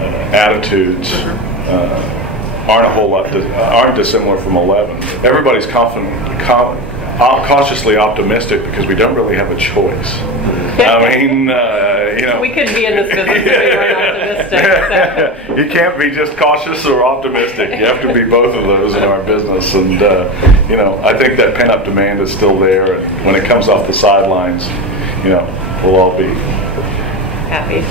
attitudes aren't dissimilar from 11. Everybody's cautiously optimistic because we don't really have a choice. I mean, we couldn't be in this business if we weren't optimistic. So. You can't be just cautious or optimistic. You have to be both of those in our business. And, I think that pent-up demand is still there. And when it comes off the sidelines, we'll all be happy.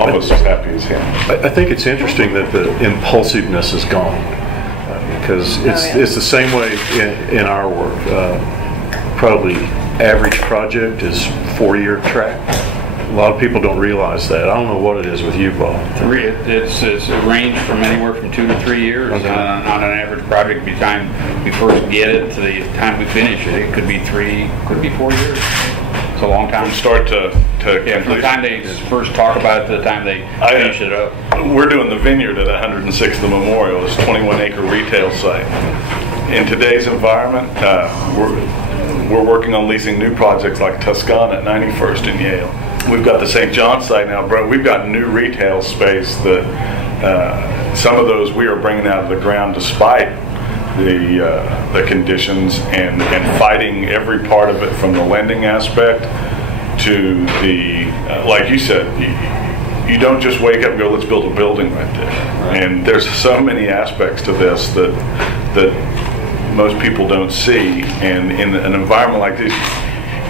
Almost as happy as him. I think it's interesting that the impulsiveness is gone because it's the same way in our work. Probably average project is 4-year track. A lot of people don't realize that. I don't know what it is with you, Bob. It's a range from anywhere from 2 to 3 years on an average project. By the time we first get it to the time we finish it, it could be 3, could be 4 years. It's a long time. From start to from the time they first talk about it to the time they finish it up. We're doing the vineyard at 106th the Memorial. It's a 21-acre retail site. In today's environment, we're working on leasing new projects like Tuscana at 91st in Yale. We've got the St. John site now, bro. We've got new retail space that some of those we are bringing out of the ground despite the conditions and fighting every part of it from the lending aspect to the like you said, you don't just wake up and go, let's build a building right there. Right. And there's so many aspects to this that most people don't see. And in an environment like this,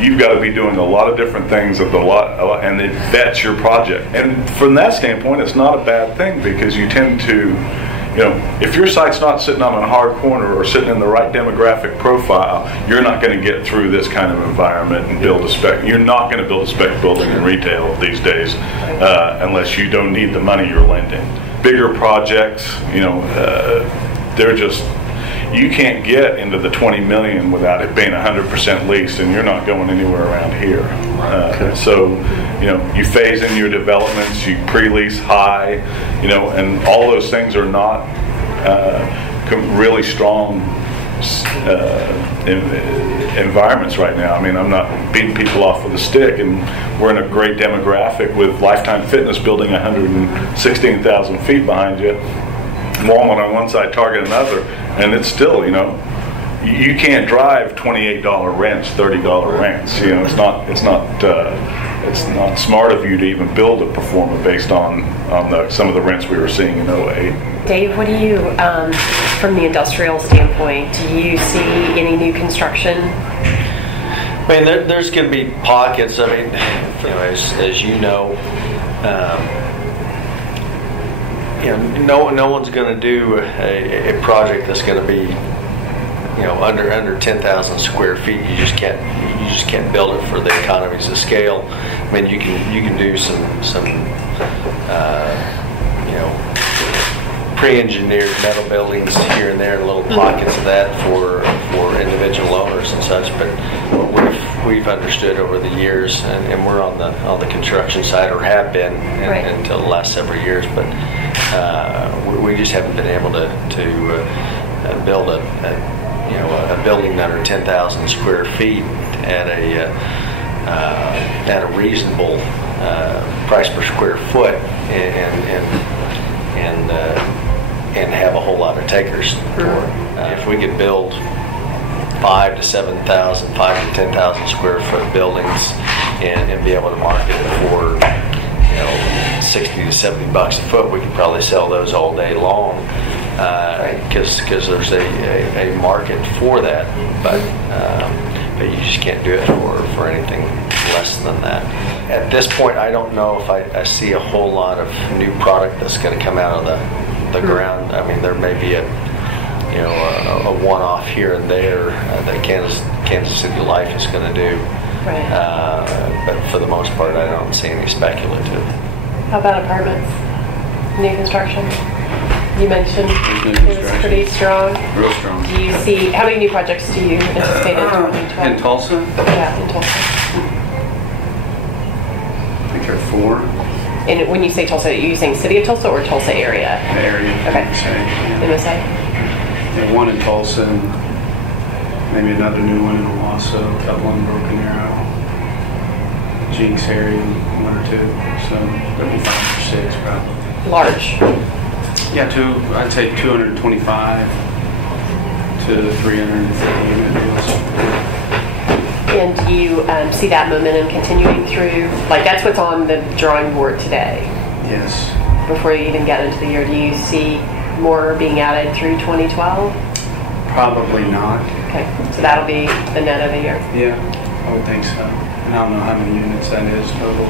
you've got to be doing a lot of different things and it vets your project. And from that standpoint, it's not a bad thing because you tend to, if your site's not sitting on a hard corner or sitting in the right demographic profile, you're not going to get through this kind of environment and build a spec. You're not going to build a spec building in retail these days unless you don't need the money you're lending. Bigger projects, they're just, you can't get into the 20 million without it being 100% leased, and you're not going anywhere around here. So, you phase in your developments, you pre-lease high, and all those things are not really strong environments right now. I mean, I'm not beating people off with a stick, and we're in a great demographic with Lifetime Fitness building 116,000 feet behind you, Walmart on one side, Target another, and it's still, you can't drive $28 rents, $30 rents. It's not smart of you to even build a performer based on some of the rents we were seeing in 2008. Dave, what do you, from the industrial standpoint, do you see any new construction? I mean, there's going to be pockets. I mean, as you know, no one's going to do a project that's going to be, under 10,000 square feet. You just can't build it for the economies of scale. I mean, you can do some pre-engineered metal buildings here and there, little pockets of that for individual owners and such. But what we've understood over the years, and we're on the construction side, or have been until the last several years, but we just haven't been able to build a building under 10,000 square feet at a reasonable price per square foot, and have a whole lot of takers for it. If we could build 5,000 to 7,000, 5,000 to 10,000 square foot buildings and be able to market it for $60 to $70 a foot, we could probably sell those all day long because there's a market for that, but you just can't do it for anything less than that. At this point, I don't know if I see a whole lot of new product that's going to come out of the ground. I mean, there may be a one-off here and there that Kansas City Life is going to do. Right. But for the most part, I don't see any speculative. How about apartments? New construction? You mentioned it was pretty strong. Real strong. Do you see, how many new projects do you anticipate in 2012? In Tulsa? Yeah, in Tulsa. I think there are 4. And when you say Tulsa, are you saying city of Tulsa or Tulsa area? The area. Okay. MSA. Yeah, one in Tulsa, and maybe another new one in Owasso, a couple in Broken Arrow, Jinx area, 1 or 2. So there'll be 5 or 6 probably. large? Yeah, I'd say 225 to 350 unit deals. And do you see that momentum continuing through, like that's what's on the drawing board today? Yes. Before you even get into the year, do you see more being added through 2012? Probably not. Okay, so that'll be the net of the year. Yeah, I would think so. And I don't know how many units that is total.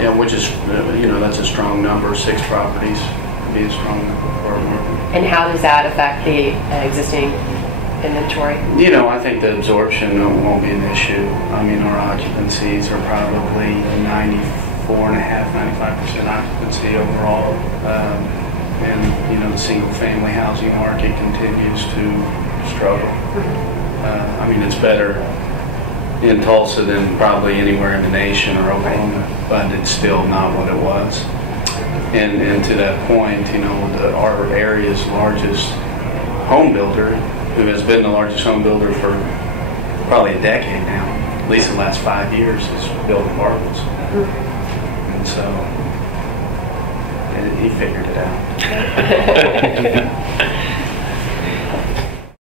Yeah, which is, that's a strong number. 6 properties would be a strong number for our market. And how does that affect the existing inventory? I think the absorption won't be an issue. I mean, our occupancies are probably 94.5–95% occupancy overall. And, the single-family housing market continues to struggle. I mean, it's better in Tulsa than probably anywhere in the nation or Oklahoma, but it's still not what it was. And to that point, our area's largest home builder, who has been the largest home builder for probably a decade now, at least the last 5 years, is building apartments. And so he figured it out.